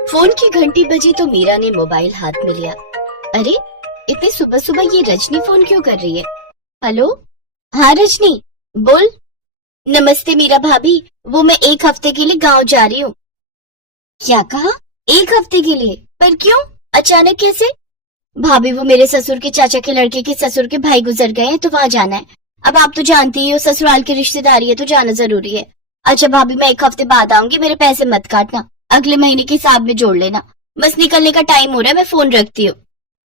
Phone की घंटी बजी तो मीरा ने मोबाइल हाथ में लिया। अरे, इतनी सुबह सुबह ये रजनी फोन क्यों कर रही है? हेलो, हाँ रजनी, बोल। नमस्ते मीरा भाभी, वो मैं 1 हफ्ते के लिए गांव जा रही हूँ। क्या कहा? 1 हफ्ते के लिए? पर क्यों, अचानक कैसे? भाभी, वो मेरे ससुर के चाचा के लड़के के ससुर के भाई गुजर गए हैं तो वहाँ जाना है। अब आप तो जानती ही हो, ससुराल की रिश्तेदारी है तो जाना जरूरी है। अच्छा भाभी, मैं 1 हफ्ते बाद आऊंगी, मेरे पैसे मत काटना, अगले महीने के हिसाब में जोड़ लेना। बस निकलने का टाइम हो रहा है, मैं फोन रखती हूँ।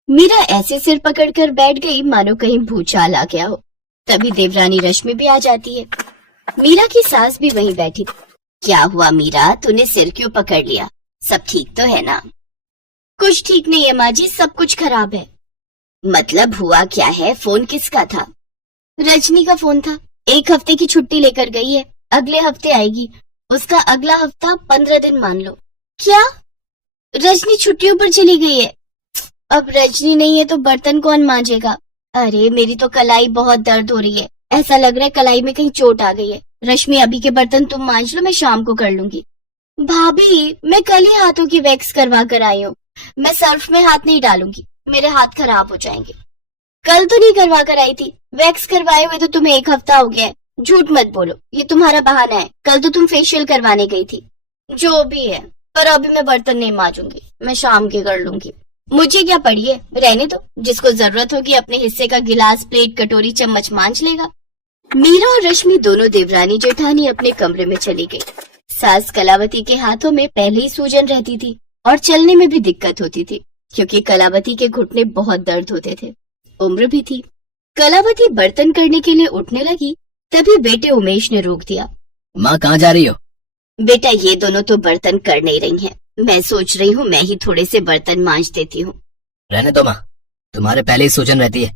मीरा ऐसे सिर पकड़कर बैठ गई मानो कहीं भूचाल आ गया हो। तभी देवरानी रश्मि भी आ जाती है। मीरा की सास भी वहीं बैठी थी। क्या हुआ मीरा, तूने सिर क्यों पकड़ लिया? सब ठीक तो है ना? कुछ ठीक नहीं है माँ जी, सब कुछ खराब है। मतलब हुआ क्या है? फोन किसका था? रजनी का फोन था। 1 हफ्ते की छुट्टी लेकर गई है, अगले हफ्ते आएगी। उसका अगला हफ्ता 15 दिन मान लो। क्या? रजनी छुट्टियों पर चली गई है? अब रजनी नहीं है तो बर्तन कौन मांजेगा? अरे मेरी तो कलाई बहुत दर्द हो रही है, ऐसा लग रहा है कलाई में कहीं चोट आ गई है। रश्मि, अभी के बर्तन तुम मांज लो, मैं शाम को कर लूंगी। भाभी, मैं कल ही हाथों की वैक्स करवा कर आई हूँ, मैं सर्फ में हाथ नहीं डालूंगी, मेरे हाथ खराब हो जाएंगे। कल तो नहीं करवा कर आई थी? वैक्स करवाए हुए तो तुम्हें 1 हफ्ता हो गया है। झूठ मत बोलो, ये तुम्हारा बहाना है। कल तो तुम फेशियल करवाने गई थी। जो भी है, पर अभी मैं बर्तन नहीं मांजूंगी, मैं शाम के कर लूंगी। मुझे क्या पड़ी है, रहने दो, जिसको जरूरत होगी अपने हिस्से का गिलास, प्लेट, कटोरी, चम्मच मांज लेगा। मीरा और रश्मि दोनों देवरानी जेठानी अपने कमरे में चली गई। सास कलावती के हाथों में पहले ही सूजन रहती थी और चलने में भी दिक्कत होती थी, क्योंकि कलावती के घुटने बहुत दर्द होते थे। उम्र भी थी। कलावती बर्तन करने के लिए उठने लगी, तभी बेटे उमेश ने रोक दिया। माँ, कहाँ जा रही हो? बेटा, ये दोनों तो बर्तन कर नहीं रही हैं। मैं सोच रही हूँ मैं ही थोड़े से बर्तन मांज देती हूँ। रहने दो माँ, तुम्हारे पहले ही सूजन रहती है,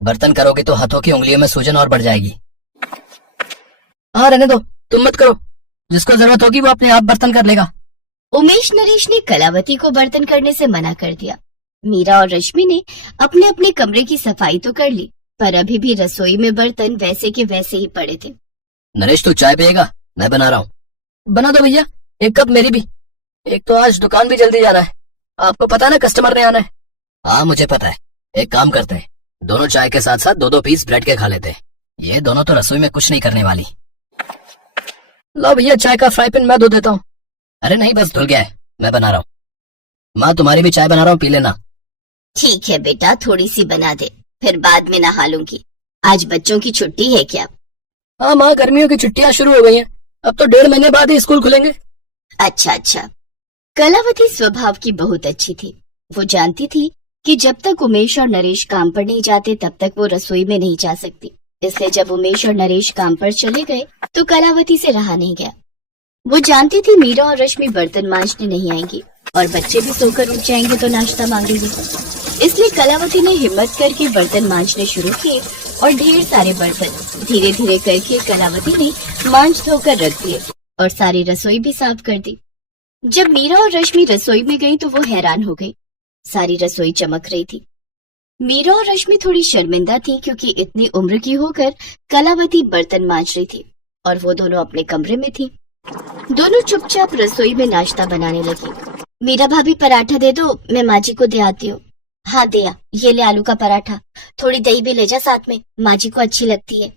बर्तन करोगे तो हाथों की उंगलियों में सूजन और बढ़ जाएगी। हाँ, रहने दो, तुम मत करो, जिसको जरूरत होगी वो अपने आप बर्तन कर लेगा। उमेश नरेश ने कलावती को बर्तन करने से मना कर दिया। मीरा और रश्मि ने अपने अपने कमरे की सफाई तो कर ली, पर अभी भी रसोई में बर्तन वैसे के वैसे ही पड़े थे। नरेश, तू चाय पिएगा? मैं बना रहा हूँ। बना दो भैया, 1 कप मेरी भी। एक तो आज दुकान भी जल्दी जाना है, आपको पता है ना, कस्टमर ने आना है। हाँ मुझे पता है, एक काम करते हैं, दोनों चाय के साथ साथ 2-2 पीस ब्रेड के खा लेते हैं। ये दोनों तो रसोई में कुछ नहीं करने वाली। लो भैया, चाय का फ्राई पैन मैं धो देता हूँ। अरे नहीं, बस धुल गया है, मैं बना रहा हूँ। माँ, तुम्हारी भी चाय बना रहा हूँ, पी लेना। ठीक है बेटा, थोड़ी सी बना दे, फिर बाद में नहा लूंगी। आज बच्चों की छुट्टी है क्या? हाँ माँ, गर्मियों की छुट्टियां शुरू हो गई हैं, अब तो 1.5 महीने बाद ही स्कूल खुलेंगे। अच्छा अच्छा। कलावती स्वभाव की बहुत अच्छी थी। वो जानती थी कि जब तक उमेश और नरेश काम पर नहीं जाते तब तक वो रसोई में नहीं जा सकती। इसलिए जब उमेश और नरेश काम पर चले गए तो कलावती से रहा नहीं गया। वो जानती थी मीरा और रश्मि बर्तन मांजने नहीं आएंगी और बच्चे भी सोकर उठ जाएंगे तो नाश्ता मांगेंगे। इसलिए कलावती ने हिम्मत करके बर्तन मांजने शुरू किए और ढेर सारे बर्तन धीरे धीरे करके कलावती ने मांज धोकर रख दिए और सारी रसोई भी साफ कर दी। जब मीरा और रश्मि रसोई में गई तो वो हैरान हो गई। सारी रसोई चमक रही थी। मीरा और रश्मि थोड़ी शर्मिंदा थी क्योंकि इतनी उम्र की होकर कलावती बर्तन मांज रही थी और वो दोनों अपने कमरे में थी। दोनों चुपचाप रसोई में नाश्ता बनाने लगी। मीरा भाभी, पराठा दे दो, मैं माँ जी को दे आती हूँ। हाँ दे आ, ये ले आलू का पराठा, थोड़ी दही भी ले जा साथ में, माँ जी को अच्छी लगती है।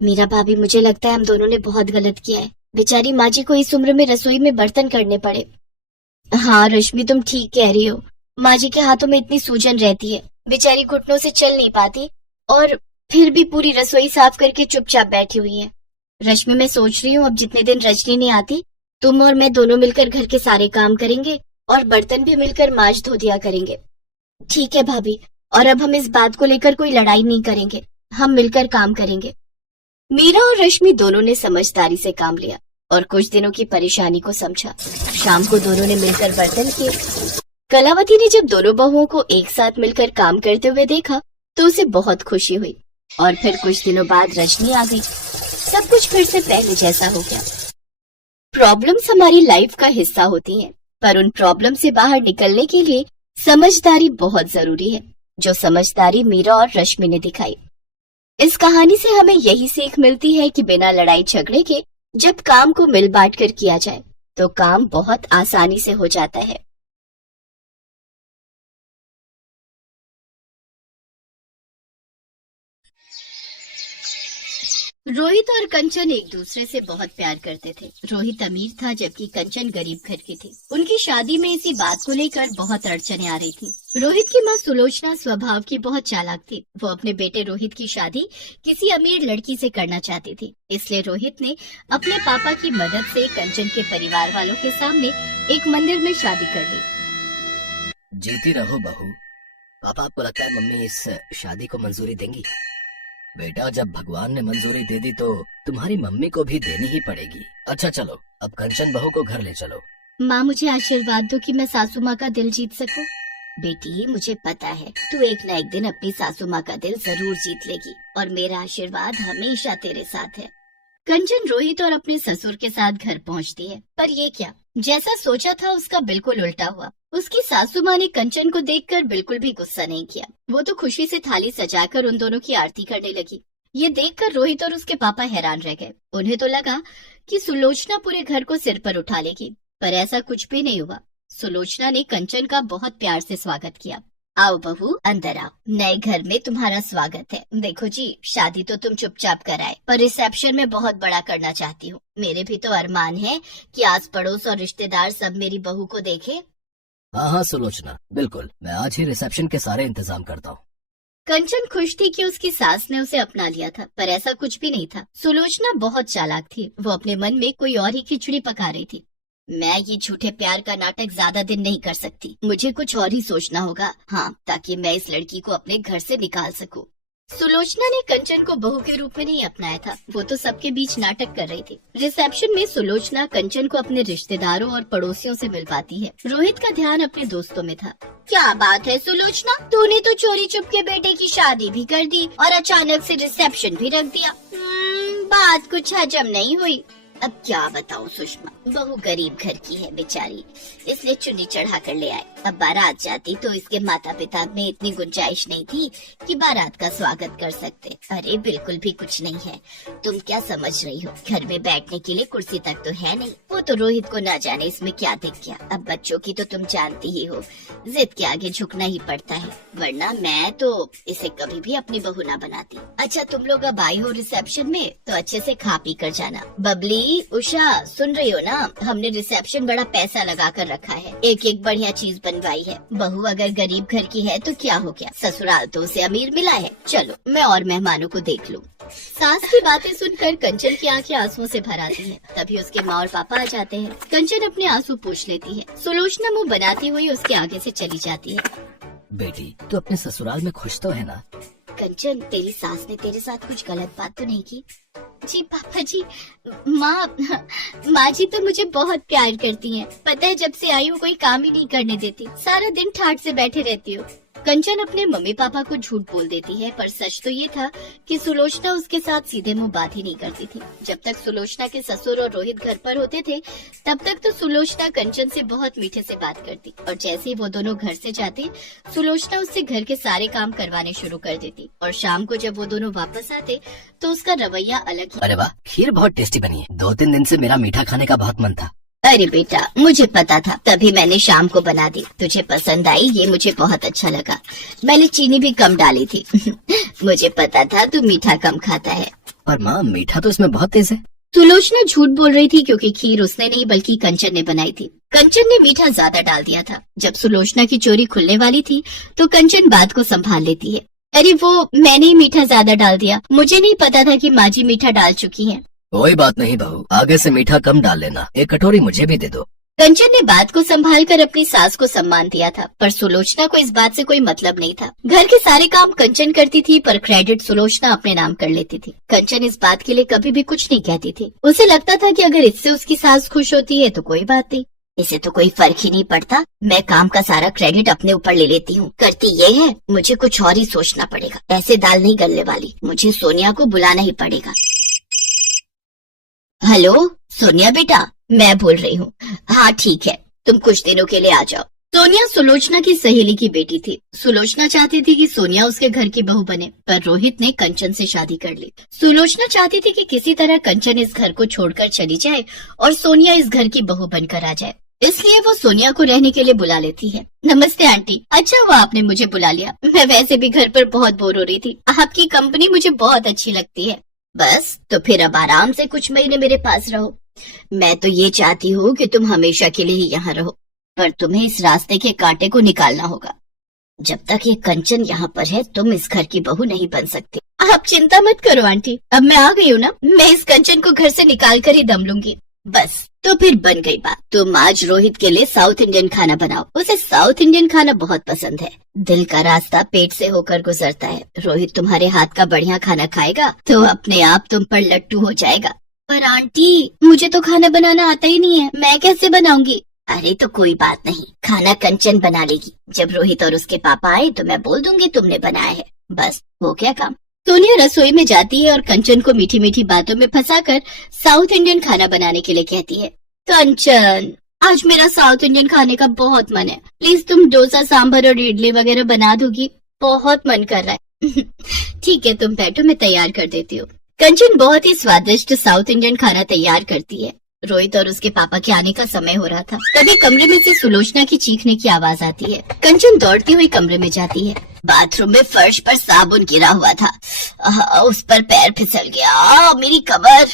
मीरा भाभी, मुझे लगता है हम दोनों ने बहुत गलत किया है, बेचारी माँ जी को इस उम्र में रसोई में बर्तन करने पड़े। हाँ रश्मि, तुम ठीक कह रही हो, माँ जी के हाथों में इतनी सूजन रहती है, बेचारी घुटनों से चल नहीं पाती और फिर भी पूरी रसोई साफ करके चुपचाप बैठी हुई है। रश्मि, मैं सोच रही हूँ अब जितने दिन रजनी नहीं आती तुम और मैं दोनों मिलकर घर के सारे काम करेंगे और बर्तन भी मिलकर मांज धो दिया करेंगे। ठीक है भाभी, और अब हम इस बात को लेकर कोई लड़ाई नहीं करेंगे, हम मिलकर काम करेंगे। मीरा और रश्मि दोनों ने समझदारी से काम लिया और कुछ दिनों की परेशानी को समझा। शाम को दोनों ने मिलकर बर्तन किए। कलावती ने जब दोनों बहुओं को एक साथ मिलकर काम करते हुए देखा तो उसे बहुत खुशी हुई और फिर कुछ दिनों बाद रजनी आ गई। सब कुछ फिर से पहले जैसा हो गया। प्रॉब्लम्स हमारी लाइफ का हिस्सा होती हैं, पर उन प्रॉब्लम से बाहर निकलने के लिए समझदारी बहुत जरूरी है, जो समझदारी मीरा और रश्मि ने दिखाई। इस कहानी से हमें यही सीख मिलती है कि बिना लड़ाई झगड़े के जब काम को मिल बांट कर किया जाए तो काम बहुत आसानी से हो जाता है। रोहित और कंचन एक दूसरे से बहुत प्यार करते थे। रोहित अमीर था जबकि कंचन गरीब घर की थी। उनकी शादी में इसी बात को लेकर बहुत अड़चनें आ रही थी। रोहित की मां सुलोचना स्वभाव की बहुत चालाक थी। वो अपने बेटे रोहित की शादी किसी अमीर लड़की से करना चाहती थी। इसलिए रोहित ने अपने पापा की मदद से कंचन के परिवार वालों के सामने एक मंदिर में शादी कर ली। जीती रहो बहू। पापा, आपको लगता है मम्मी इस शादी को मंजूरी देंगी? बेटा, जब भगवान ने मंजूरी दे दी तो तुम्हारी मम्मी को भी देनी ही पड़ेगी। अच्छा चलो, अब कंचन बहू को घर ले चलो। माँ, मुझे आशीर्वाद दो कि मैं सासू माँ का दिल जीत सकूं। बेटी, मुझे पता है तू एक न एक दिन अपनी सासू माँ का दिल जरूर जीत लेगी और मेरा आशीर्वाद हमेशा तेरे साथ है। कंचन रोहित और अपने ससुर के साथ घर पहुंचती है, पर ये क्या, जैसा सोचा था उसका बिल्कुल उल्टा हुआ। उसकी सासू माँ ने कंचन को देखकर बिल्कुल भी गुस्सा नहीं किया। वो तो खुशी से थाली सजाकर उन दोनों की आरती करने लगी। ये देखकर रोहित और उसके पापा हैरान रह गए। उन्हें तो लगा कि सुलोचना पूरे घर को सिर पर उठा लेगी, पर ऐसा कुछ भी नहीं हुआ। सुलोचना ने कंचन का बहुत प्यार से स्वागत किया। आओ बहू, अंदर आओ, नए घर में तुम्हारा स्वागत है। देखो जी, शादी तो तुम चुपचाप कराए, पर रिसेप्शन में बहुत बड़ा करना चाहती हूँ। मेरे भी तो अरमान है कि आस पड़ोस और रिश्तेदार सब मेरी बहू को देखे। हाँ हाँ सुलोचना, बिल्कुल, मैं आज ही रिसेप्शन के सारे इंतजाम करता हूँ। कंचन खुश थी कि उसकी सास ने उसे अपना लिया था, पर ऐसा कुछ भी नहीं था। सुलोचना बहुत चालाक थी। वो अपने मन में कोई और ही खिचड़ी पका रही थी। मैं ये झूठे प्यार का नाटक ज्यादा दिन नहीं कर सकती, मुझे कुछ और ही सोचना होगा। हाँ, ताकि मैं इस लड़की को अपने घर से निकाल सकूं। सुलोचना ने कंचन को बहू के रूप में नहीं अपनाया था, वो तो सबके बीच नाटक कर रही थी। रिसेप्शन में सुलोचना कंचन को अपने रिश्तेदारों और पड़ोसियों से मिलवाती है। रोहित का ध्यान अपने दोस्तों में था। क्या बात है सुलोचना, तूने तो चोरी चुपके बेटे की शादी भी कर दी और अचानक से रिसेप्शन भी रख दिया। बात कुछ हजम नहीं हुई। अब क्या बताऊं सुषमा, बहू गरीब घर की है बेचारी, इसलिए चुन्नी चढ़ा कर ले आए। अब बारात जाती तो इसके माता पिता में इतनी गुंजाइश नहीं थी कि बारात का स्वागत कर सकते। अरे बिल्कुल भी कुछ नहीं है, तुम क्या समझ रही हो, घर में बैठने के लिए कुर्सी तक तो है नहीं। वो तो रोहित को ना जाने इसमें क्या दिख गया। अब बच्चों की तो तुम जानती ही हो, जिद के आगे झुकना ही पड़ता है, वरना मैं तो इसे कभी भी अपनी बहू ना बनाती। अच्छा तुम लोग अब आई हो रिसेप्शन में, तो अच्छे से खा पी कर जाना। बबली, उषा, सुन रही हो ना, हमने रिसेप्शन बड़ा पैसा लगा कर रखा है, एक एक बढ़िया चीज बनवाई है। बहू अगर गरीब घर की है तो क्या हो गया, ससुराल तो उसे अमीर मिला है। चलो मैं और मेहमानों को देख लूं। सास की बातें सुनकर कंचन की आंखें आंसुओं से भर आती हैं। तभी उसके माँ और पापा आ जाते हैं। कंचन अपने आंसू पोंछ लेती है। सुलोचना मुंह बनाती हुई उसके आगे से चली जाती है। बेटी, तू अपने ससुराल में खुश तो है ना? कंचन, तेरी सास ने तेरे साथ कुछ गलत बात तो नहीं की? जी पापा जी, माँ जी तो मुझे बहुत प्यार करती हैं। पता है जब से आई हूँ कोई काम ही नहीं करने देती, सारा दिन ठाठ से बैठे रहती हूँ। कंचन अपने मम्मी पापा को झूठ बोल देती है, पर सच तो ये था कि सुलोचना उसके साथ सीधे मुंह बात ही नहीं करती थी। जब तक सुलोचना के ससुर और रोहित घर पर होते थे, तब तक तो सुलोचना कंचन से बहुत मीठे से बात करती, और जैसे ही वो दोनों घर से जाते, सुलोचना उससे घर के सारे काम करवाने शुरू कर देती। और शाम को जब वो दोनों वापस आते तो उसका रवैया अलग ही। अरे वाह, खीर बहुत टेस्टी बनी है। 2-3 दिन से मेरा मीठा खाने का बहुत मन था। अरे बेटा, मुझे पता था, तभी मैंने शाम को बना दी। तुझे पसंद आई, ये मुझे बहुत अच्छा लगा। मैंने चीनी भी कम डाली थी। मुझे पता था तू मीठा कम खाता है। पर माँ, मीठा तो इसमें बहुत तेज है। सुलोचना झूठ बोल रही थी, क्योंकि खीर उसने नहीं बल्कि कंचन ने बनाई थी। कंचन ने मीठा ज्यादा डाल दिया था। जब सुलोचना की चोरी खुलने वाली थी तो कंचन बात को संभाल लेती है। अरे वो मैंने ही मीठा ज्यादा डाल दिया, मुझे नहीं पता था कि माँ जी मीठा डाल चुकी हैं। कोई बात नहीं बहू, आगे से मीठा कम डाल लेना। एक कटोरी मुझे भी दे दो। कंचन ने बात को संभाल कर अपनी सास को सम्मान दिया था, पर सुलोचना को इस बात से कोई मतलब नहीं था। घर के सारे काम कंचन करती थी, पर क्रेडिट सुलोचना अपने नाम कर लेती थी। कंचन इस बात के लिए कभी भी कुछ नहीं कहती थी। उसे लगता था कि अगर इससे उसकी सास खुश होती है तो कोई बात नहीं, इसे तो कोई फर्क ही नहीं पड़ता। मैं काम का सारा क्रेडिट अपने ऊपर ले लेती हूँ। करती ये है, मुझे कुछ और ही सोचना पड़ेगा। ऐसे दाल नहीं गलने वाली, मुझे सोनिया को बुलाना ही पड़ेगा। हेलो सोनिया बेटा, मैं बोल रही हूँ। हाँ ठीक है, तुम कुछ दिनों के लिए आ जाओ। सोनिया सुलोचना की सहेली की बेटी थी। सुलोचना चाहती थी कि सोनिया उसके घर की बहू बने, पर रोहित ने कंचन से शादी कर ली। सुलोचना चाहती थी कि किसी तरह कंचन इस घर को छोड़कर चली जाए और सोनिया इस घर की बहू बनकर आ जाए, इसलिए वो सोनिया को रहने के लिए बुला लेती है। नमस्ते आंटी, अच्छा हुआ आपने मुझे बुला लिया, मैं वैसे भी घर पर बहुत बोर हो रही थी। आपकी कंपनी मुझे बहुत अच्छी लगती है। बस तो फिर अब आराम से कुछ महीने मेरे पास रहो। मैं तो ये चाहती हूँ कि तुम हमेशा के लिए ही यहाँ रहो, पर तुम्हें इस रास्ते के कांटे को निकालना होगा। जब तक ये कंचन यहाँ पर है तुम इस घर की बहू नहीं बन सकती। आप चिंता मत करो आंटी, अब मैं आ गई हूँ ना, मैं इस कंचन को घर से निकाल कर ही दम लूंगी। बस तो फिर बन गई बात। तुम आज रोहित के लिए साउथ इंडियन खाना बनाओ, उसे साउथ इंडियन खाना बहुत पसंद है। दिल का रास्ता पेट से होकर गुजरता है। रोहित तुम्हारे हाथ का बढ़िया खाना खाएगा तो अपने आप तुम पर लट्टू हो जाएगा। पर आंटी मुझे तो खाना बनाना आता ही नहीं है, मैं कैसे बनाऊंगी? अरे तो कोई बात नहीं, खाना कंचन बना लेगी। जब रोहित और उसके पापा आए तो मैं बोल दूंगी तुमने बनाया है, बस हो गया काम। सोनिया रसोई में जाती है और कंचन को मीठी मीठी बातों में फंसाकर साउथ इंडियन खाना बनाने के लिए कहती है। कंचन, आज मेरा साउथ इंडियन खाने का बहुत मन है, प्लीज तुम डोसा सांभर और इडली वगैरह बना दोगी, बहुत मन कर रहा है। ठीक है तुम बैठो, मैं तैयार कर देती हूँ। कंचन बहुत ही स्वादिष्ट साउथ इंडियन खाना तैयार करती है। रोहित और उसके पापा के आने का समय हो रहा था। तभी कमरे में से सुलोचना की चीखने की आवाज आती है। कंचन दौड़ती हुई कमरे में जाती है। बाथरूम में फर्श पर साबुन गिरा हुआ था, उस पर पैर फिसल गया, मेरी कमर।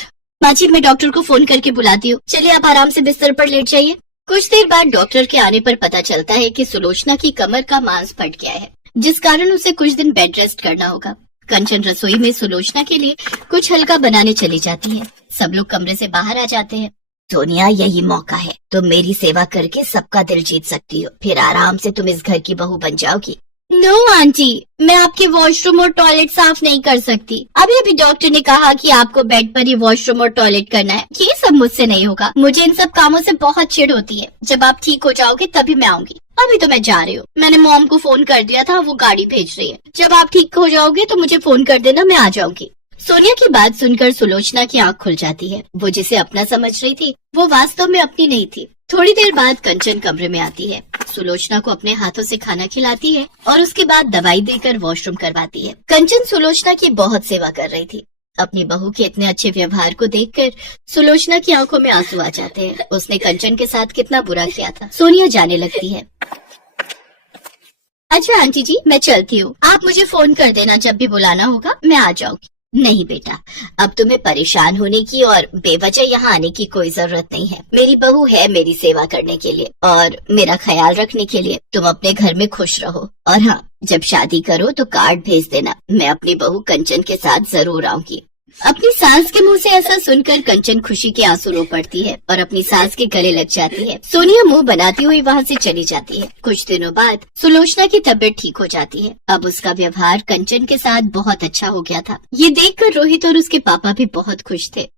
माँ जी मैं डॉक्टर को फोन करके बुलाती हूँ, चलिए आप आराम से बिस्तर पर लेट जाइए। कुछ देर बाद डॉक्टर के आने पर पता चलता है कि सुलोचना की कमर का मांस फट गया है, जिस कारण उसे कुछ दिन बेड रेस्ट करना होगा। कंचन रसोई में सुलोचना के लिए कुछ हल्का बनाने चली जाती है। सब लोग कमरे से बाहर आ जाते हैं। सोनिया यही मौका है, तुम मेरी सेवा करके सबका दिल जीत सकती हो, फिर आराम से तुम इस घर की बहू बन जाओगी। नो आंटी, मैं आपके वॉशरूम और टॉयलेट साफ नहीं कर सकती। अभी डॉक्टर ने कहा कि आपको बेड पर ही वॉशरूम और टॉयलेट करना है, ये सब मुझसे नहीं होगा। मुझे इन सब कामों से बहुत चिढ़ होती है। जब आप ठीक हो जाओगे तभी मैं आऊंगी, अभी तो मैं जा रही हूँ। मैंने मॉम को फोन कर दिया था, वो गाड़ी भेज रही है। जब आप ठीक हो जाओगे तो मुझे फोन कर देना, मैं आ जाऊंगी। सोनिया की बात सुनकर सुलोचना की आंख खुल जाती है। वो जिसे अपना समझ रही थी वो वास्तव में अपनी नहीं थी। थोड़ी देर बाद कंचन कमरे में आती है, सुलोचना को अपने हाथों से खाना खिलाती है और उसके बाद दवाई देकर वॉशरूम करवाती है। कंचन सुलोचना की बहुत सेवा कर रही थी। अपनी बहू के इतने अच्छे व्यवहार को देखकर सुलोचना की आंखों में आंसू आ जाते हैं। उसने कंचन के साथ कितना बुरा किया था। सोनिया जाने लगती है। अच्छा आंटी जी मैं चलती हूँ, आप मुझे फोन कर देना जब भी बुलाना होगा, मैं आ जाऊंगी। नहीं बेटा, अब तुम्हें परेशान होने की और बेवजह यहाँ आने की कोई जरूरत नहीं है। मेरी बहू है मेरी सेवा करने के लिए और मेरा ख्याल रखने के लिए। तुम अपने घर में खुश रहो और हाँ, जब शादी करो तो कार्ड भेज देना, मैं अपनी बहू कंचन के साथ जरूर आऊंगी। अपनी सास के मुंह से ऐसा सुनकर कंचन खुशी के आंसू रो पड़ती है और अपनी सास के गले लग जाती है। सोनिया मुंह बनाती हुई वहाँ से चली जाती है। कुछ दिनों बाद सुलोचना की तबीयत ठीक हो जाती है। अब उसका व्यवहार कंचन के साथ बहुत अच्छा हो गया था। ये देखकर रोहित और उसके पापा भी बहुत खुश थे।